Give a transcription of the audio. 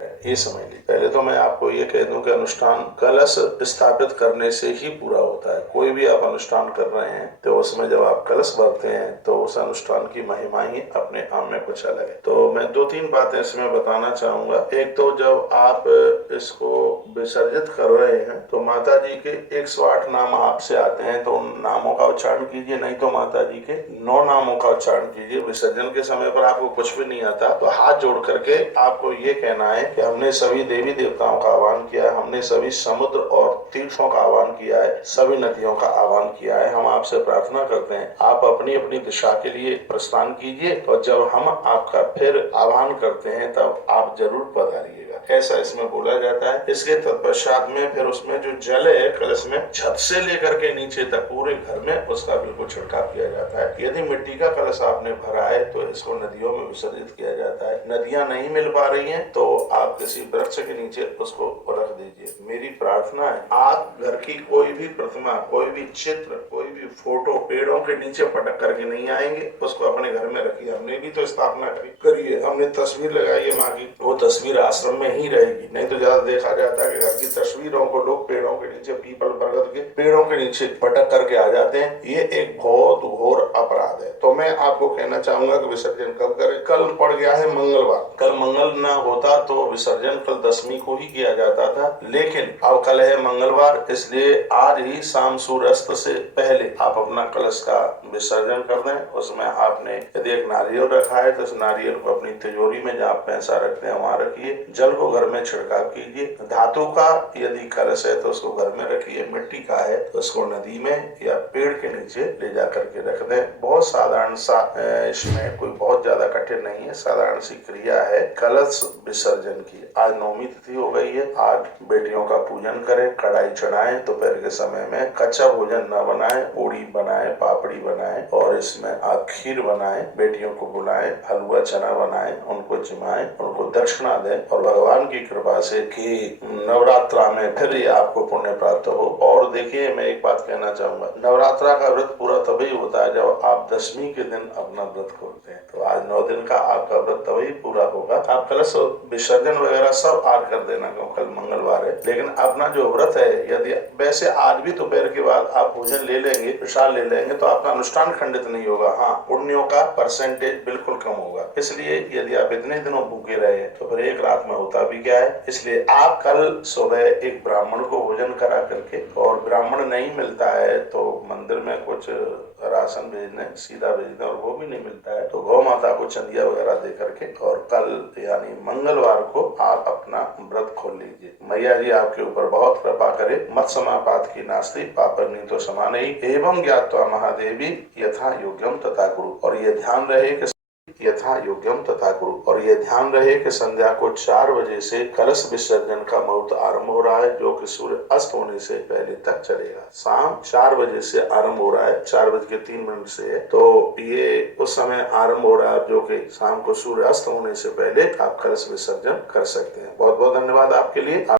ये समझ ली। पहले तो मैं आपको ये कह दूं कि अनुष्ठान कलश स्थापित करने से ही पूरा होता है। कोई भी आप अनुष्ठान कर रहे हैं तो उसमें जब आप कलश भरते हैं तो उस अनुष्ठान की महिमा ही अपने आप में कुछ अलग है। तो मैं 2-3 बातें इसमें बताना चाहूंगा। एक तो जब आप इसको विसर्जित कर रहे हैं तो माता जी के 108 नाम आपसे आते हैं, तो उन नामों का उच्चारण कीजिए, नहीं तो माता जी के 9 नामों का उच्चारण कीजिए। विसर्जन के समय पर आपको कुछ भी नहीं आता तो हाथ जोड़ करके आपको ये कहना है कि हमने सभी देवी देवताओं का आह्वान किया है, हमने सभी समुद्र और तीर्थों का आह्वान किया है, सभी नदियों का आह्वान किया है। हम आपसे प्रार्थना करते हैं आप अपनी अपनी दिशा के लिए प्रस्थान कीजिए और जब हम आपका फिर आह्वान करते हैं तब आप जरूर पधारिएगा। ऐसा इसमें बोला जाता है। इसके तत्पश्चात में फिर उसमें जो जल है कलश में, छत से लेकर के नीचे तक पूरे घर में उसका बिल्कुल छिड़काव किया जाता है। यदि मिट्टी का कलश आपने भरा है तो इसको नदियों में विसर्जित किया जाता है। नदियां नहीं मिल पा रही हैं तो आप किसी वृक्ष के नीचे उसको रख दीजिए। मेरी प्रार्थना है आप घर की कोई भी प्रतिमा, कोई भी चित्र, कोई भी फोटो पेड़ों के नीचे पटक करके नहीं आएंगे, उसको अपने घर में रखिए। हमने भी तो स्थापना करी है, हमने तस्वीर लगाई है माँ की, वो तस्वीर आश्रम में ही रहेगी। नहीं तो ज्यादा देखा जाता है कि घर की तस्वीरों को लोग पेड़ों के नीचे, पीपल बरगद के पेड़ों के नीचे पटक करके आ जाते हैं। ये एक बहुत घोर अपराध है। तो मैं आपको कहना चाहूंगा कि विसर्जन कब करें। कल पड़ गया है मंगलवार, कल मंगल ना होता तो विसर्जन कल 10वीं को ही किया जाता था, लेकिन अब कल है मंगलवार, इसलिए आज ही शाम सूर्यास्त से पहले आप अपना कलश का विसर्जन कर दें। उसमें आपने यदि एक नारियल रखा है तो उस नारियल को अपनी तिजोरी में जहाँ पैसा रखते हैं वहां रखिए। जल को घर में छिड़काव कीजिए। धातु का यदि कलश है तो उसको घर में रखिए, मिट्टी का है तो उसको नदी में या पेड़ के नीचे ले जा करके रख दें। बहुत साधारण सा, इसमें कोई बहुत ज्यादा कठिन नहीं है, साधारण सी क्रिया है कलश विसर्जन की। आज 9वीं तिथि हो गई है। आज बेटियों का पूजन करें, कढ़ाई चढ़ाएं, दोपहर के समय में कच्चा भोजन न बनाएं, पूड़ी बनाएं, पापड़ी बनाएं और इसमें आप खीर बनाएं, बेटियों को बुलाएं, हलवा चना बनाएं, उनको जिमाएं, उनको दक्षिणा दें और भगवान की कृपा से कि नवरात्रा में फिर ये आपको पुण्य प्राप्त हो। और देखिए मैं एक बात कहना चाहूंगा, नवरात्रा का व्रत पूरा तभी होता है जब आप 10वीं के दिन अपना व्रत खोलते हैं। तो आज 9 दिन का आपका व्रत तभी पूरा होगा। आप कलश विसर्जन वगैरह सब आज कर देना क्योंकि कल मंगलवार है, लेकिन अपना जो व्रत है, यदि वैसे आज भी दोपहर के बाद आप भोजन ले लेंगे, प्रसाद ले लेंगे तो आपका अनुष्ठान खंडित नहीं होगा। हाँ, पुण्यों का परसेंटेज बिल्कुल कम होगा। इसलिए यदि आप इतने दिनों भूखे रहे तो फिर एक रात में होता भी क्या है। इसलिए आप कल सुबह एक ब्राह्मण को भोजन करा करके, और ब्राह्मण नहीं मिलता है तो मंदिर में कुछ राशन भेजने, सीधा भेजने, और वो भी नहीं मिलता है तो गौ माता को चंदिया वगैरह दे करके और कल यानी मंगलवार को आप अपना व्रत खोल लीजिए। मैया जी आपके ऊपर बहुत कृपा करे। मत समापात की नास्ति पापरनी तो समान ही एवं ज्ञात्वा महादेवी यथा योग्यम तथा गुरु। और ये ध्यान रहे कि यथा योग्यम तथा गुरु, और ये ध्यान रहे कि संध्या को 4 बजे से कलश विसर्जन का मुहूर्त आरंभ हो रहा है, जो कि सूर्य अस्त होने से पहले तक चलेगा। शाम 4 बजे से आरंभ हो रहा है, 4:03 से है। तो ये उस समय आरंभ हो रहा है जो कि शाम को सूर्य अस्त होने से पहले आप कलश विसर्जन कर सकते हैं। बहुत बहुत धन्यवाद आपके लिए।